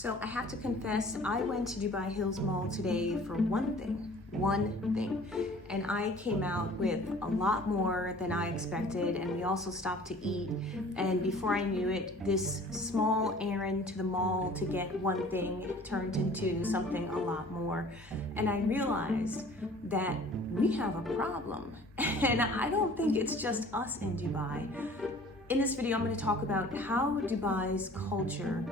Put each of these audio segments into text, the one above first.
So I have to confess, I went to Dubai Hills Mall today for one thing, and I came out with a lot more than I expected, and we also stopped to eat, and before I knew it, this small errand to the mall to get one thing turned into something a lot more, and I realized that we have a problem, and I don't think it's just us in Dubai. In this video, I'm going to talk about how Dubai's culture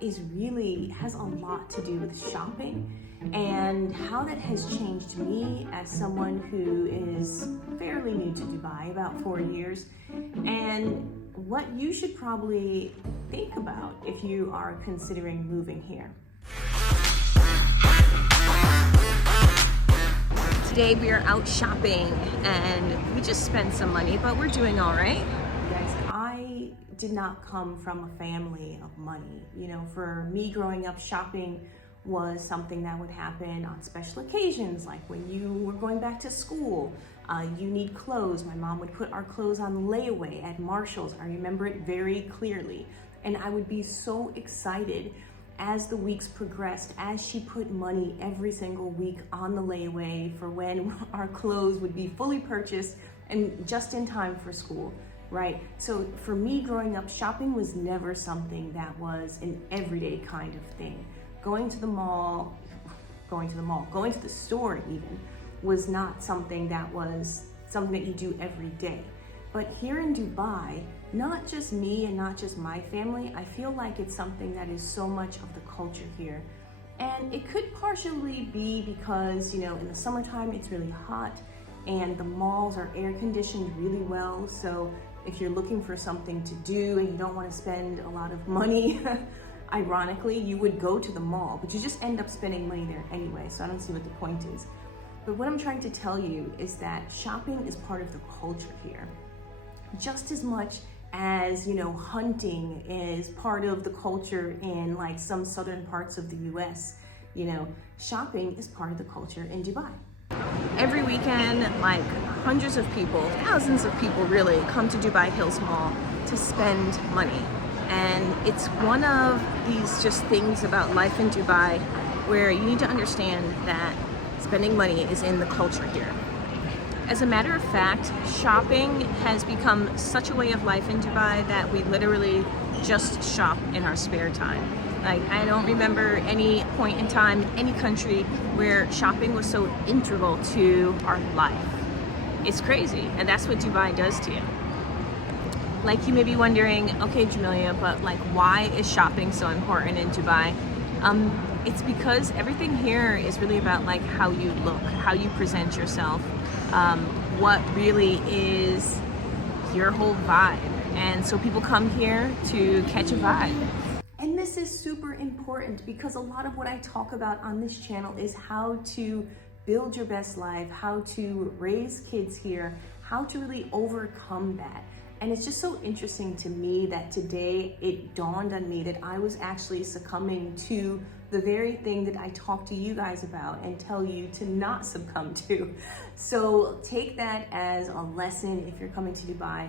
has a lot to do with shopping and how that has changed me as someone who is fairly new to Dubai, about 4 years, and what you should probably think about if you are considering moving here. Today we are out shopping and we just spent some money, but we're doing all right. Guys, I did not come from a family of money. You know, for me growing up, shopping was something that would happen on special occasions, like when you were going back to school, you need clothes. My mom would put our clothes on layaway at Marshall's. I remember it very clearly. And I would be so excited as the weeks progressed, as she put money every single week on the layaway for when our clothes would be fully purchased and just in time for school. Right? So for me growing up, shopping was never something that was an everyday kind of thing. Going to the store even, was not something that you do every day. But here in Dubai, not just me and not just my family, I feel like it's something that is so much of the culture here. And it could partially be because, you know, in the summertime it's really hot and the malls are air conditioned really well. So if you're looking for something to do and you don't want to spend a lot of money, ironically, you would go to the mall, but you just end up spending money there anyway, so I don't see what the point is. But what I'm trying to tell you is that shopping is part of the culture here. Just as much as, you know, hunting is part of the culture in like some southern parts of the US, you know, shopping is part of the culture in Dubai. Every weekend, like hundreds of people, thousands of people really, come to Dubai Hills Mall to spend money. And it's one of these just things about life in Dubai where you need to understand that spending money is in the culture here. As a matter of fact, shopping has become such a way of life in Dubai that we literally just shop in our spare time. Like, I don't remember any point in time, any country where shopping was so integral to our life. It's crazy, and that's what Dubai does to you. Like, you may be wondering, okay, Jamelia, but like, why is shopping so important in Dubai? It's because everything here is really about like how you look, how you present yourself, what really is your whole vibe. And so people come here to catch a vibe. And this is super important because a lot of what I talk about on this channel is how to build your best life, how to raise kids here, how to really overcome that. And it's just so interesting to me that today it dawned on me that I was actually succumbing to the very thing that I talk to you guys about and tell you to not succumb to. So take that as a lesson if you're coming to Dubai.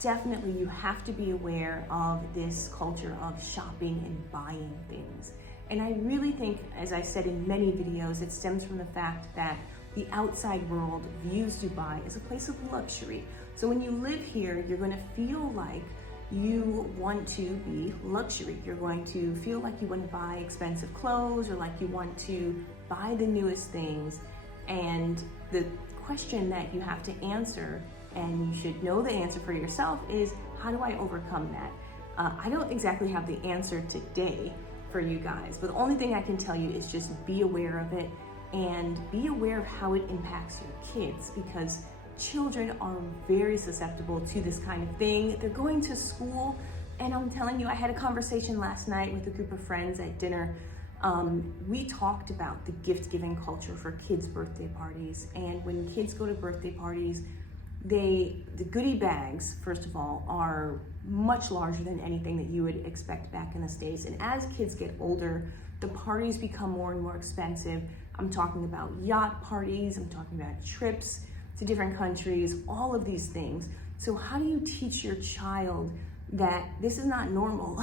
Definitely you have to be aware of this culture of shopping and buying things. And I really think, as I said in many videos, it stems from the fact that the outside world views Dubai as a place of luxury. So when you live here, you're going to feel like you want to be luxury. You're going to feel like you want to buy expensive clothes or like you want to buy the newest things. And the question that you have to answer, and you should know the answer for yourself, is how do I overcome that? I don't exactly have the answer today for you guys, but the only thing I can tell you is just be aware of it and be aware of how it impacts your kids, because children are very susceptible to this kind of thing. They're going to school, and I'm telling you, I had a conversation last night with a group of friends at dinner. We talked about the gift-giving culture for kids' birthday parties, and when kids go to birthday parties, the goodie bags, first of all, are much larger than anything that you would expect back in the States. And as kids get older, the parties become more and more expensive. I'm talking about yacht parties, I'm talking about trips to different countries, all of these things. So how do you teach your child that this is not normal.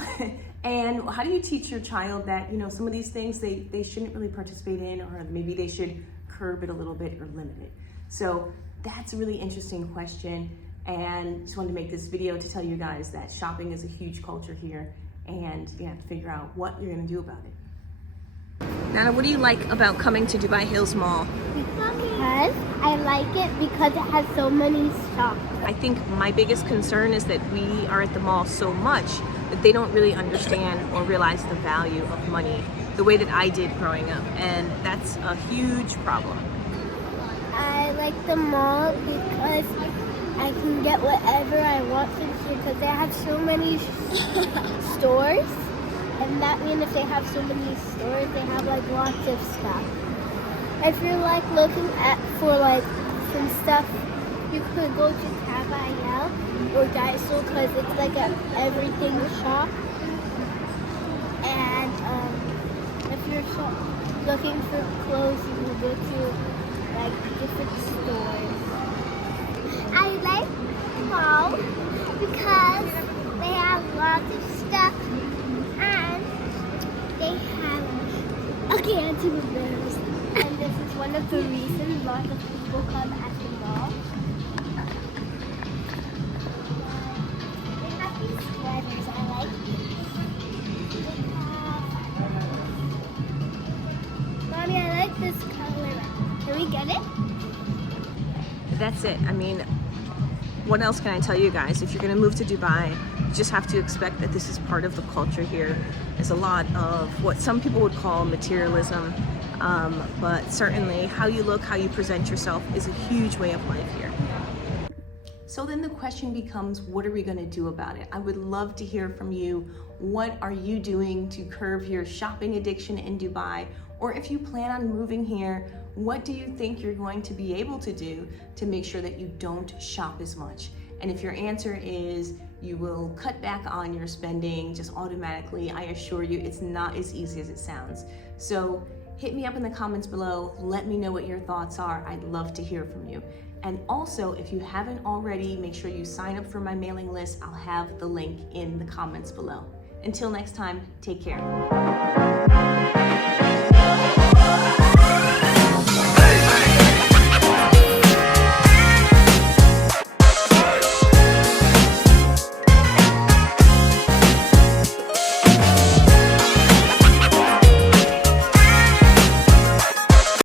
And how do you teach your child that, you know, some of these things they shouldn't really participate in, or maybe they should curb it a little bit or limit it? So that's a really interesting question, and just wanted to make this video to tell you guys that shopping is a huge culture here, and you have to figure out what you're gonna do about it. Nana, what do you like about coming to Dubai Hills Mall? Because I like it because it has so many shops. I think my biggest concern is that we are at the mall so much that they don't really understand or realize the value of money the way that I did growing up, and that's a huge problem. I like the mall because I can get whatever I want from here because they have so many stores. And that means if they have so many stores, they have like lots of stuff. If you're like looking for like some stuff, you could go to Tabayel or Daiso because it's like a everything shop. And if you're looking for clothes, you can go to like different stores. I like the mall because they have lots of stuff. And they have a candy with bears. And this is one of the reasons lots of people come at the mall. They have these sweaters. I like these. Mommy, I like this color. Can we get it? That's it. I mean, what else can I tell you guys? If you're gonna move to Dubai, you just have to expect that this is part of the culture here. There's a lot of what some people would call materialism, but certainly how you look, how you present yourself is a huge way of life here. So then the question becomes, what are we gonna do about it? I would love to hear from you. What are you doing to curb your shopping addiction in Dubai? Or if you plan on moving here, what do you think you're going to be able to do to make sure that you don't shop as much? And if your answer is you will cut back on your spending just automatically, I assure you it's not as easy as it sounds. So hit me up in the comments below. Let me know what your thoughts are. I'd love to hear from you. And also, if you haven't already, make sure you sign up for my mailing list. I'll have the link in the comments below. Until next time, take care.